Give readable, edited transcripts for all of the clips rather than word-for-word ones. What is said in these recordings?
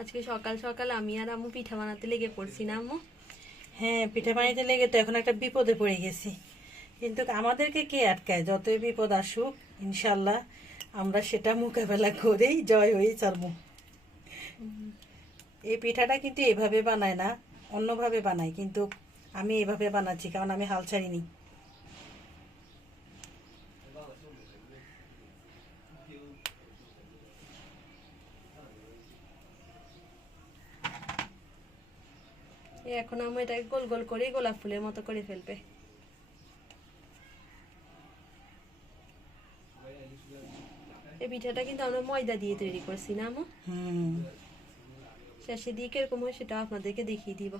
আজকে সকাল সকাল আমি আর আম্মু পিঠা বানাতে লেগে পড়ছি না আম্মু? হ্যাঁ, পিঠা বানাইতে লেগে তো এখন একটা বিপদে পড়ে গেছি। কিন্তু আমাদেরকে কে আটকায়? যতই বিপদ আসুক ইনশাল্লাহ আমরা সেটা মোকাবেলা করেই জয় হয়ে ছাড়বো। এই পিঠাটা কিন্তু এভাবে বানায় না, অন্যভাবে বানায়, কিন্তু আমি এভাবে বানাচ্ছি কারণ আমি হাল ছাড়িনি। এখন আম্মু এটাকে গোল গোল করে গোলাপ ফুলের মতো করে ফেলবে। এই পিঠাটা কিন্তু আমরা ময়দা দিয়ে তৈরি করছি না আম্মু? হুম। শেষে দিয়ে কিরকম হয় সেটা আপনাদেরকে দেখিয়ে দিব।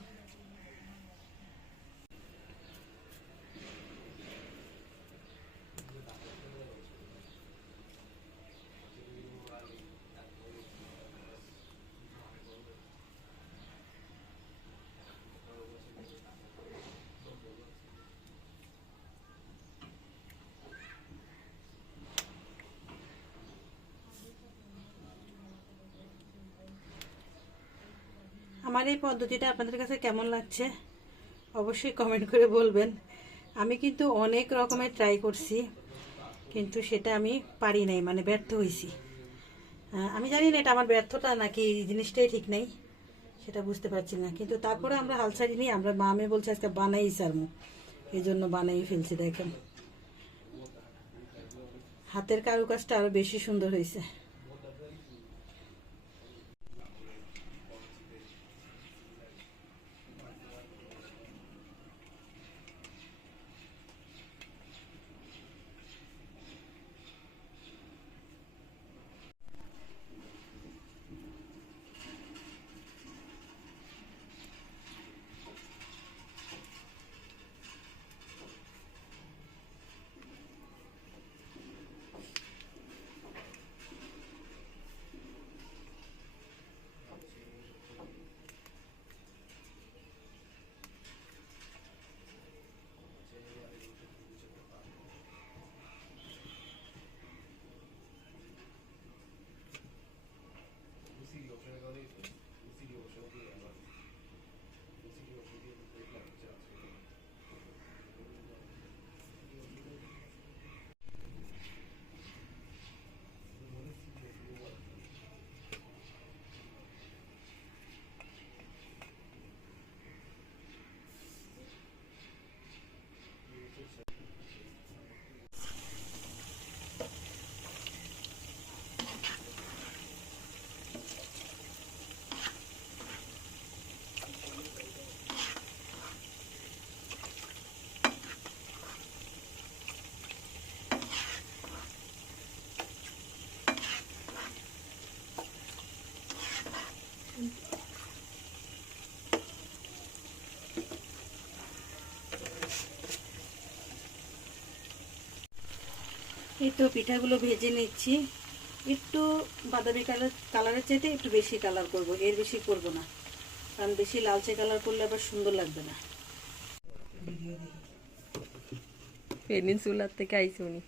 আমার এই পদ্ধতিটা আপনাদের কাছে কেমন লাগছে অবশ্যই কমেন্ট করে বলবেন। আমি কিন্তু অনেক রকমের ট্রাই করছি, কিন্তু সেটা আমি পারি নাই, মানে ব্যর্থ হয়েছি। আমি জানি না এটা আমার ব্যর্থতা নাকি এই জিনিসটাই ঠিক নেই, সেটা বুঝতে পারছি না। কিন্তু তারপরে আমরা হাল ছাড়িনি, আমরা মা আমি বলছি আজকে বানাই সারমু, এই জন্য বানাই ফেলছি। দেখেন হাতের কারুকাজটা আরো বেশি সুন্দর হয়েছে। এই তো পিঠাগুলো ভেজে নিচ্ছি। একটু বাদামি কালারের চাইতে একটু বেশি কালার করব, এর বেশি করব না, কারণ বেশি লালচে কালার করলে আবার সুন্দর লাগবে না। পেনিনসুলার থেকে আইসি উনি।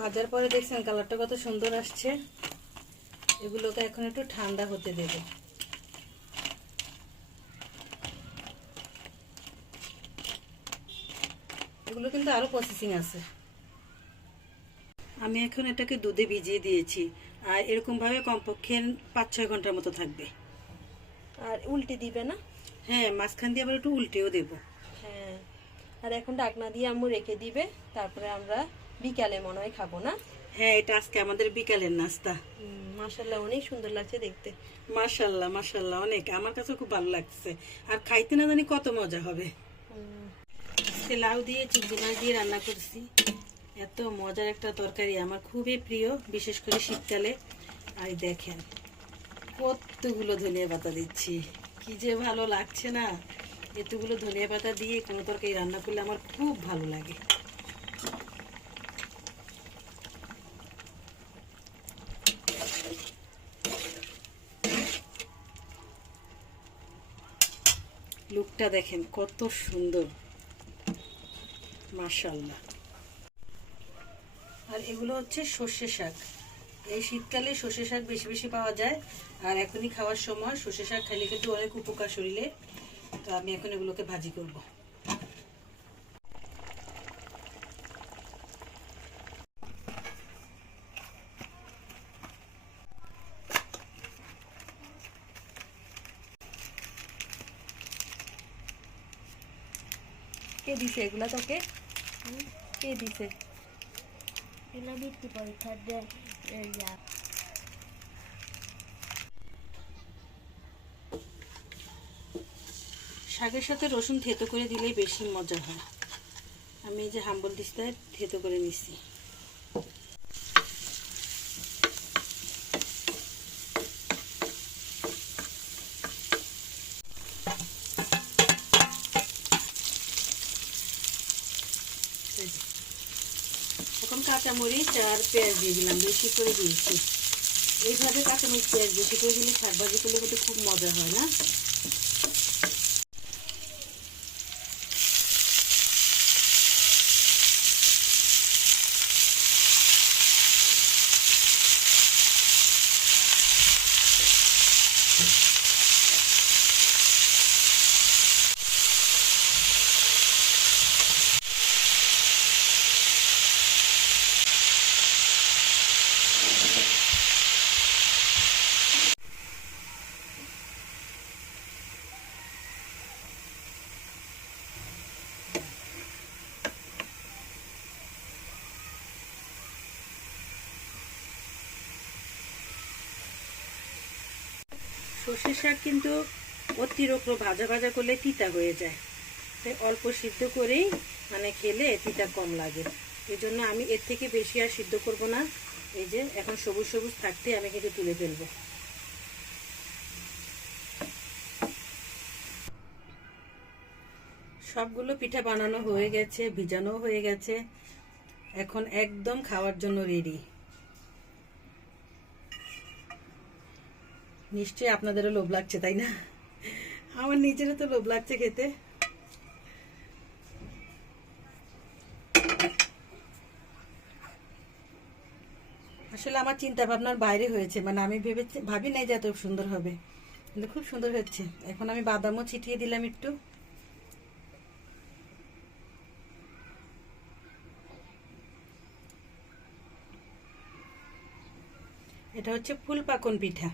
ভাজার পরে দেখছেন কালারটা কত সুন্দর আসছে। এগুলোকে এখন একটু ঠান্ডা হতে দেব। এগুলো কিন্তু আরো প্রসেসিং আছে। আমি এখন এটাকে দুধে ভিজিয়ে দিয়েছি, আর এরকম ভাবে কমপক্ষে 5-6 ঘন্টার মতো থাকবে। আর উল্টে দিবে না? হ্যাঁ, মাঝখান দিয়ে আবার একটু উল্টেও দেব। হ্যাঁ। আর এখন ঢাকনা দিয়ে আম্মু রেখে দিবে, তারপরে আমরা বিকালে মনে হয় খাবো না? হ্যাঁ, এটা আজকে আমাদের বিকালের নাস্তা। মাশাআল্লাহ অনেক সুন্দর লাগছে দেখতে। মাশাআল্লাহ মাশাআল্লাহ, অনেক, আমার কাছে খুব ভালো লাগছে। আর খাইতে না জানি কত মজা হবে। আজকে লাউ দিয়ে চিংড়ি মাছ দিয়ে রান্না করছি। এত মজার একটা তরকারি, আমার খুবই প্রিয়, বিশেষ করে শীতকালে। আর দেখেন কতগুলো ধনিয়া পাতা দিচ্ছি, কি যে ভালো লাগছে না। এতগুলো ধনিয়া পাতা দিয়ে কোনো তরকারি রান্না করলে আমার খুব ভালো লাগে। লুকটা দেখেন কত সুন্দর, মাশাআল্লাহ। আর এগুলো হচ্ছে সর্ষে শাক। এই শীতকালে সর্ষে শাক বেশি বেশি পাওয়া যায়, আর এখনই খাওয়ার সময় সর্ষে শাক খাইলে কিন্তু অনেক উপকার শরীরে। তো আমি এখন এগুলোকে ভাজি করব। কে দিছে এগুলা তোকে? কে দিছে? এগুলো বৃত্তি পরীক্ষা দেয়। শাকের সাথে রসুন থেতো করে দিলেই বেশি মজা হয়। আমি এই যে হাম্বল দিস্তায় থেতো করে নিচ্ছি। এখন কাঁচামরিচ আর পেঁয়াজ দিয়ে দিলাম, বেশি করে দিয়েছি। এইভাবে কাঁচামরিচ পেঁয়াজ বেশি করে দিলে শাক ভাজি করলে কিন্তু খুব মজা হয় না? সর্ষে শাক কিন্তু অতিরিক্ত ভাজা ভাজা করলে তিতা হয়ে যায়, তাই অল্প সিদ্ধ করেই মানে খেলে তিতা কম লাগে। এই জন্য আমি এর থেকে বেশি আর সিদ্ধ করব না। এই যে এখন সবুজ সবুজ থাকতে আমি কিন্তু তুলে ফেলবো। সবগুলো পিঠা বানানো হয়ে গেছে, ভিজানো হয়ে গেছে, এখন একদম খাওয়ার জন্য রেডি। নিশ্চয়ই আপনাদেরও লোভ লাগছে, তাই না? আমার নিজেরও তো লোভ লাগছে খেতে। আসলে আমার চিন্তা ভাবনার বাইরে হয়েছে, মানে আমি ভাবি নাই যে এত সুন্দর হবে, কিন্তু খুব সুন্দর হচ্ছে। এখন আমি বাদামও ছিটিয়ে দিলাম একটু। এটা হচ্ছে ফুল পাকন পিঠা।